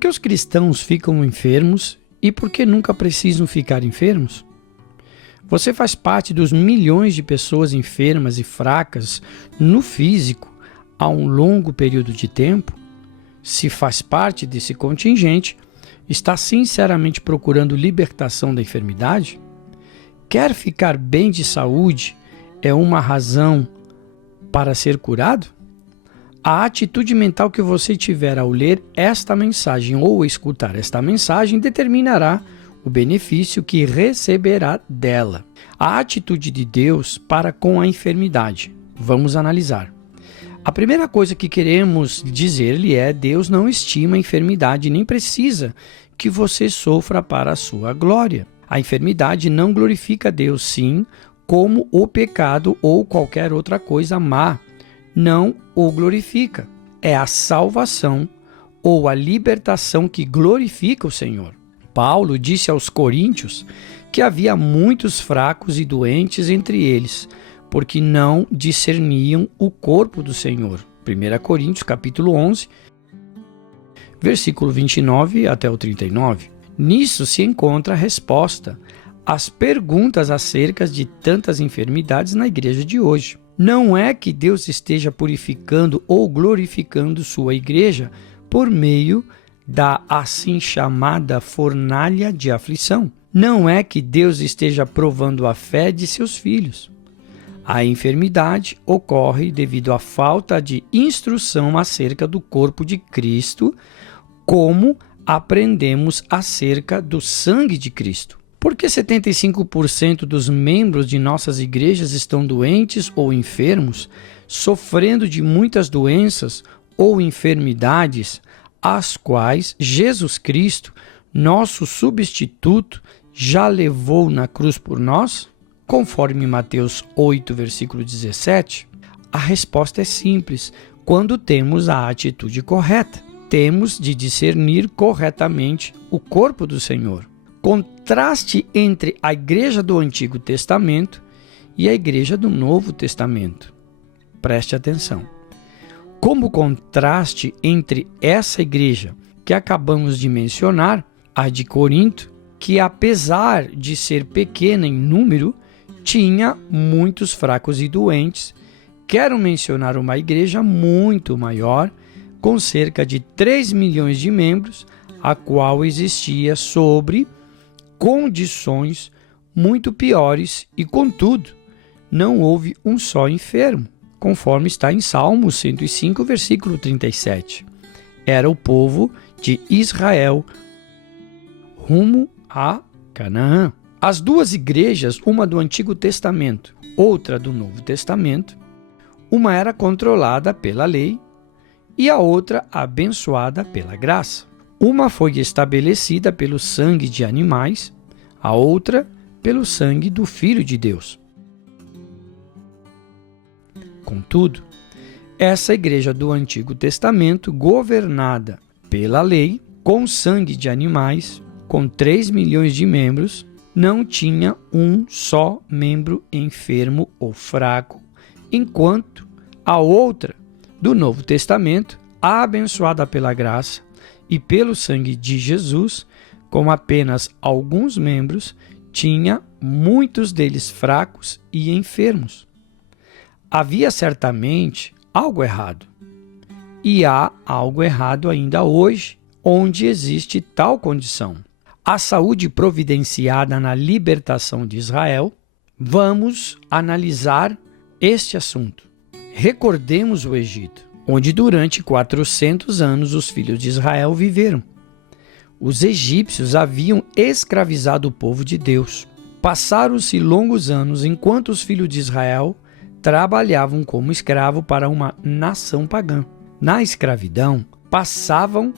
que os cristãos ficam enfermos e por que nunca precisam ficar enfermos? Você faz parte dos milhões de pessoas enfermas e fracas no físico há um longo período de tempo? Se faz parte desse contingente, está sinceramente procurando libertação da enfermidade? Quer ficar bem de saúde é uma razão para ser curado? A atitude mental que você tiver ao ler esta mensagem ou escutar esta mensagem determinará o benefício que receberá dela. A atitude de Deus para com a enfermidade. Vamos analisar. A primeira coisa que queremos dizer-lhe é: Deus não estima a enfermidade nem precisa que você sofra para a sua glória. A enfermidade não glorifica Deus, sim, como o pecado ou qualquer outra coisa má não o glorifica. É a salvação ou a libertação que glorifica o Senhor. Paulo disse aos coríntios que havia muitos fracos e doentes entre eles, porque não discerniam o corpo do Senhor. 1 Coríntios capítulo 11, versículo 29 até o 39. Nisso se encontra a resposta às perguntas acerca de tantas enfermidades na igreja de hoje. Não é que Deus esteja purificando ou glorificando sua igreja por meio da assim chamada fornalha de aflição. Não é que Deus esteja provando a fé de seus filhos. A enfermidade ocorre devido à falta de instrução acerca do corpo de Cristo, como aprendemos acerca do sangue de Cristo. Por que 75% dos membros de nossas igrejas estão doentes ou enfermos, sofrendo de muitas doenças ou enfermidades, as quais Jesus Cristo, nosso substituto, já levou na cruz por nós? Conforme Mateus 8, versículo 17, a resposta é simples: quando temos a atitude correta. Temos de discernir corretamente o corpo do Senhor. Contraste entre a igreja do Antigo Testamento e a igreja do Novo Testamento. Preste atenção. Como contraste entre essa igreja que acabamos de mencionar, a de Corinto, que apesar de ser pequena em número, tinha muitos fracos e doentes, quero mencionar uma igreja muito maior, com cerca de 3 milhões de membros, a qual existia sobre condições muito piores e, contudo, não houve um só enfermo, conforme está em Salmos 105, versículo 37. Era o povo de Israel rumo a Canaã. As duas igrejas, uma do Antigo Testamento, outra do Novo Testamento, uma era controlada pela lei e a outra abençoada pela graça. Uma foi estabelecida pelo sangue de animais, a outra pelo sangue do Filho de Deus. Contudo, essa igreja do Antigo Testamento, governada pela lei, com sangue de animais, com 3 milhões de membros, não tinha um só membro enfermo ou fraco, enquanto a outra, do Novo Testamento, abençoada pela graça e pelo sangue de Jesus, com apenas alguns membros, tinha muitos deles fracos e enfermos. Havia certamente algo errado. E há algo errado ainda hoje, onde existe tal condição. A saúde providenciada na libertação de Israel. Vamos analisar este assunto. Recordemos o Egito, onde durante 400 anos os filhos de Israel viveram. Os egípcios haviam escravizado o povo de Deus. Passaram-se longos anos enquanto os filhos de Israel trabalhavam como escravo para uma nação pagã. Na escravidão, passavam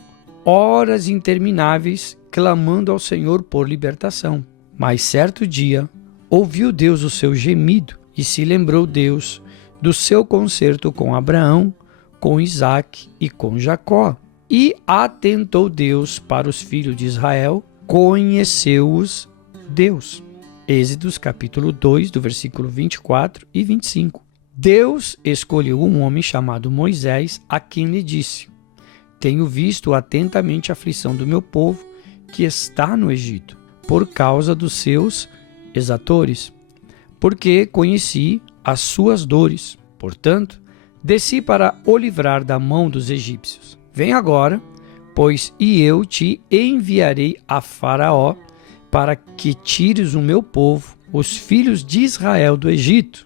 horas intermináveis clamando ao Senhor por libertação. Mas certo dia, ouviu Deus o seu gemido e se lembrou Deus do seu concerto com Abraão, com Isaque e com Jacó. E atentou Deus para os filhos de Israel, conheceu-os Deus. Êxodos capítulo 2, do versículo 24 e 25. Deus escolheu um homem chamado Moisés, a quem lhe disse: tenho visto atentamente a aflição do meu povo que está no Egito, por causa dos seus exatores, porque conheci as suas dores. Portanto, desci para o livrar da mão dos egípcios. Vem agora, pois e eu te enviarei a Faraó, para que tires o meu povo, os filhos de Israel, do Egito.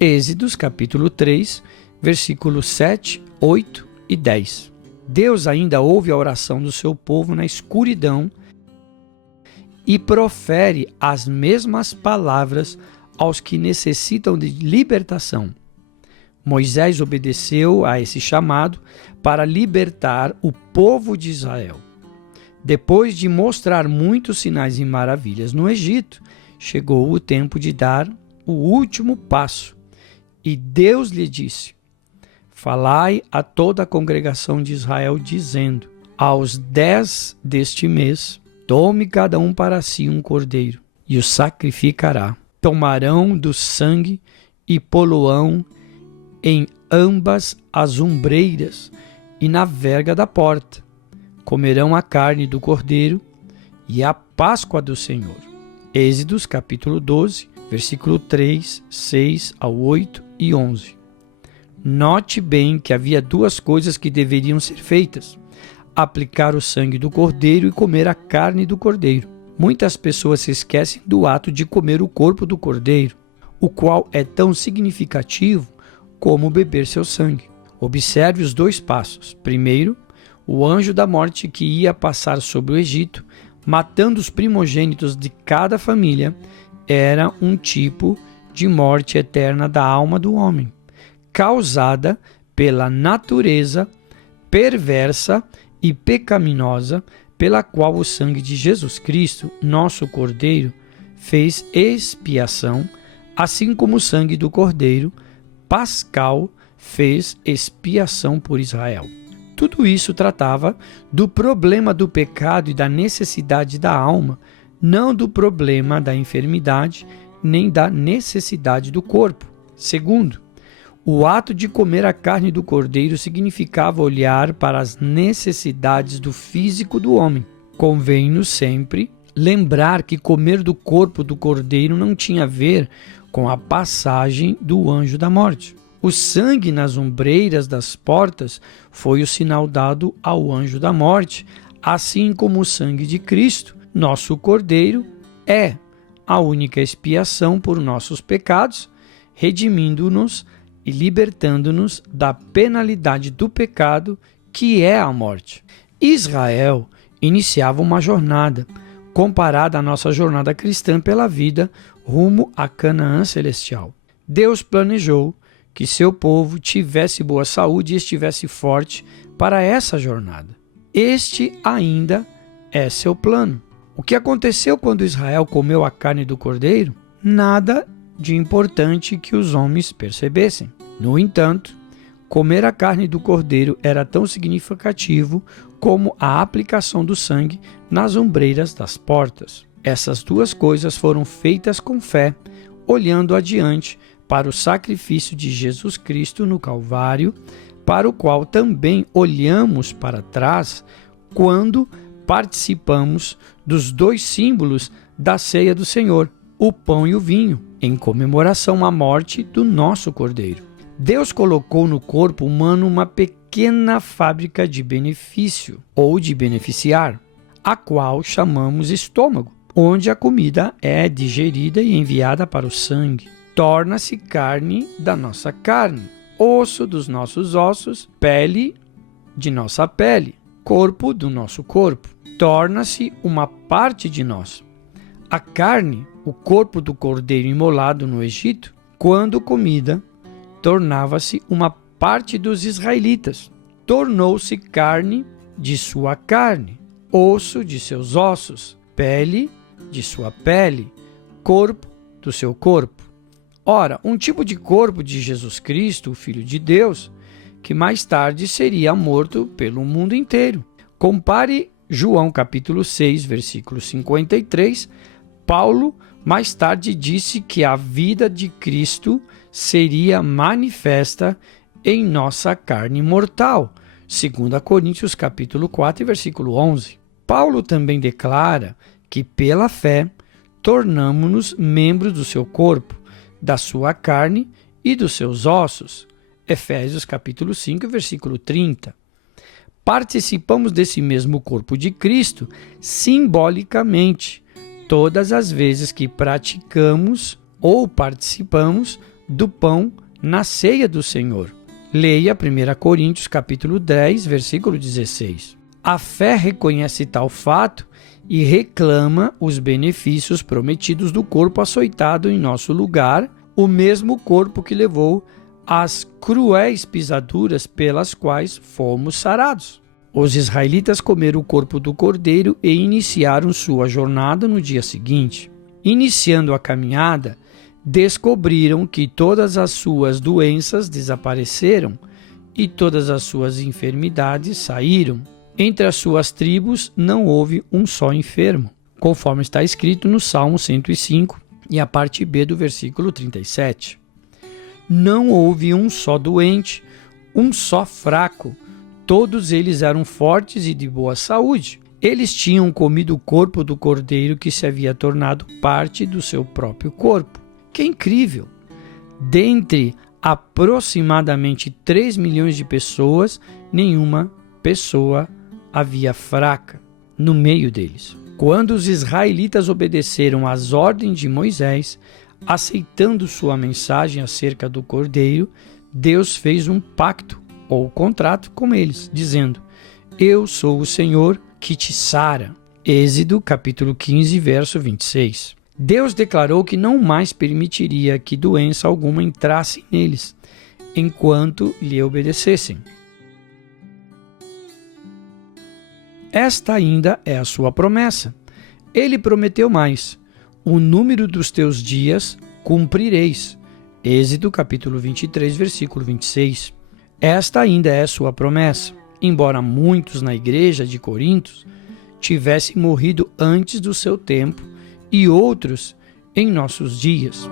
Êxodos capítulo 3, versículos 7, 8 e 10. Deus ainda ouve a oração do seu povo na escuridão e profere as mesmas palavras aos que necessitam de libertação. Moisés obedeceu a esse chamado para libertar o povo de Israel. Depois de mostrar muitos sinais e maravilhas no Egito, chegou o tempo de dar o último passo. E Deus lhe disse: falai a toda a congregação de Israel, dizendo: aos 10 deste mês, tome cada um para si um cordeiro, e o sacrificará. Tomarão do sangue e poluão em ambas as ombreiras e na verga da porta. Comerão a carne do cordeiro e a Páscoa do Senhor. Êxodos capítulo 12, versículo 3, 6 ao 8 e 11. Note bem que havia duas coisas que deveriam ser feitas: aplicar o sangue do cordeiro e comer a carne do cordeiro. Muitas pessoas se esquecem do ato de comer o corpo do cordeiro, o qual é tão significativo como beber seu sangue. Observe os dois passos. Primeiro, o anjo da morte que ia passar sobre o Egito, matando os primogênitos de cada família, era um tipo de morte eterna da alma do homem, causada pela natureza perversa e pecaminosa pela qual o sangue de Jesus Cristo, nosso Cordeiro, fez expiação, assim como o sangue do Cordeiro pascal fez expiação por Israel. Tudo isso tratava do problema do pecado e da necessidade da alma, não do problema da enfermidade, nem da necessidade do corpo. Segundo, o ato de comer a carne do cordeiro significava olhar para as necessidades do físico do homem. Convém-nos sempre lembrar que comer do corpo do cordeiro não tinha a ver com a passagem do anjo da morte. O sangue nas ombreiras das portas foi o sinal dado ao anjo da morte, assim como o sangue de Cristo, nosso Cordeiro, é a única expiação por nossos pecados, redimindo-nos e libertando-nos da penalidade do pecado, que é a morte. Israel iniciava uma jornada, comparada à nossa jornada cristã pela vida rumo a Canaã celestial. Deus planejou que seu povo tivesse boa saúde e estivesse forte para essa jornada. Este ainda é seu plano. O que aconteceu quando Israel comeu a carne do cordeiro? Nada de importante que os homens percebessem. No entanto, comer a carne do cordeiro era tão significativo como a aplicação do sangue nas ombreiras das portas. Essas duas coisas foram feitas com fé, olhando adiante para o sacrifício de Jesus Cristo no Calvário, para o qual também olhamos para trás quando participamos dos dois símbolos da ceia do Senhor, o pão e o vinho, em comemoração à morte do nosso Cordeiro. Deus colocou no corpo humano uma pequena fábrica de benefício, ou de beneficiar, a qual chamamos estômago, onde a comida é digerida e enviada para o sangue. Torna-se carne da nossa carne, osso dos nossos ossos, pele de nossa pele, corpo do nosso corpo. Torna-se uma parte de nós. A carne, o corpo do cordeiro imolado no Egito, quando comida, tornava-se uma parte dos israelitas. Tornou-se carne de sua carne, osso de seus ossos, pele de sua pele, corpo do seu corpo. Ora, um tipo de corpo de Jesus Cristo, o Filho de Deus, que mais tarde seria morto pelo mundo inteiro. Compare João capítulo 6, versículo 53. Paulo mais tarde disse que a vida de Cristo seria manifesta em nossa carne mortal. 2 Coríntios capítulo 4, versículo 11. Paulo também declara que pela fé tornamo-nos membros do seu corpo, da sua carne e dos seus ossos. Efésios capítulo 5, versículo 30. Participamos desse mesmo corpo de Cristo simbolicamente, todas as vezes que praticamos ou participamos do pão na ceia do Senhor. Leia 1 Coríntios capítulo 10, versículo 16. A fé reconhece tal fato e reclama os benefícios prometidos do corpo açoitado em nosso lugar, o mesmo corpo que levou as cruéis pisaduras pelas quais fomos sarados. Os israelitas comeram o corpo do cordeiro e iniciaram sua jornada no dia seguinte. Iniciando a caminhada, descobriram que todas as suas doenças desapareceram e todas as suas enfermidades saíram. Entre as suas tribos não houve um só enfermo, conforme está escrito no Salmo 105 e a parte B do versículo 37. Não houve um só doente, um só fraco. Todos eles eram fortes e de boa saúde. Eles tinham comido o corpo do cordeiro que se havia tornado parte do seu próprio corpo. Que incrível! Dentre aproximadamente 3 milhões de pessoas, nenhuma pessoa havia fraca no meio deles. Quando os israelitas obedeceram às ordens de Moisés, aceitando sua mensagem acerca do cordeiro, Deus fez um pacto ou contrato com eles, dizendo: Eu sou o Senhor que te sara. Êxodo capítulo 15, verso 26. Deus declarou que não mais permitiria que doença alguma entrasse neles, enquanto lhe obedecessem. Esta ainda é a sua promessa. Ele prometeu mais: o número dos teus dias cumprireis. Êxodo capítulo 23, versículo 26. Esta ainda é sua promessa. Embora muitos na igreja de Corinto tivessem morrido antes do seu tempo e outros em nossos dias.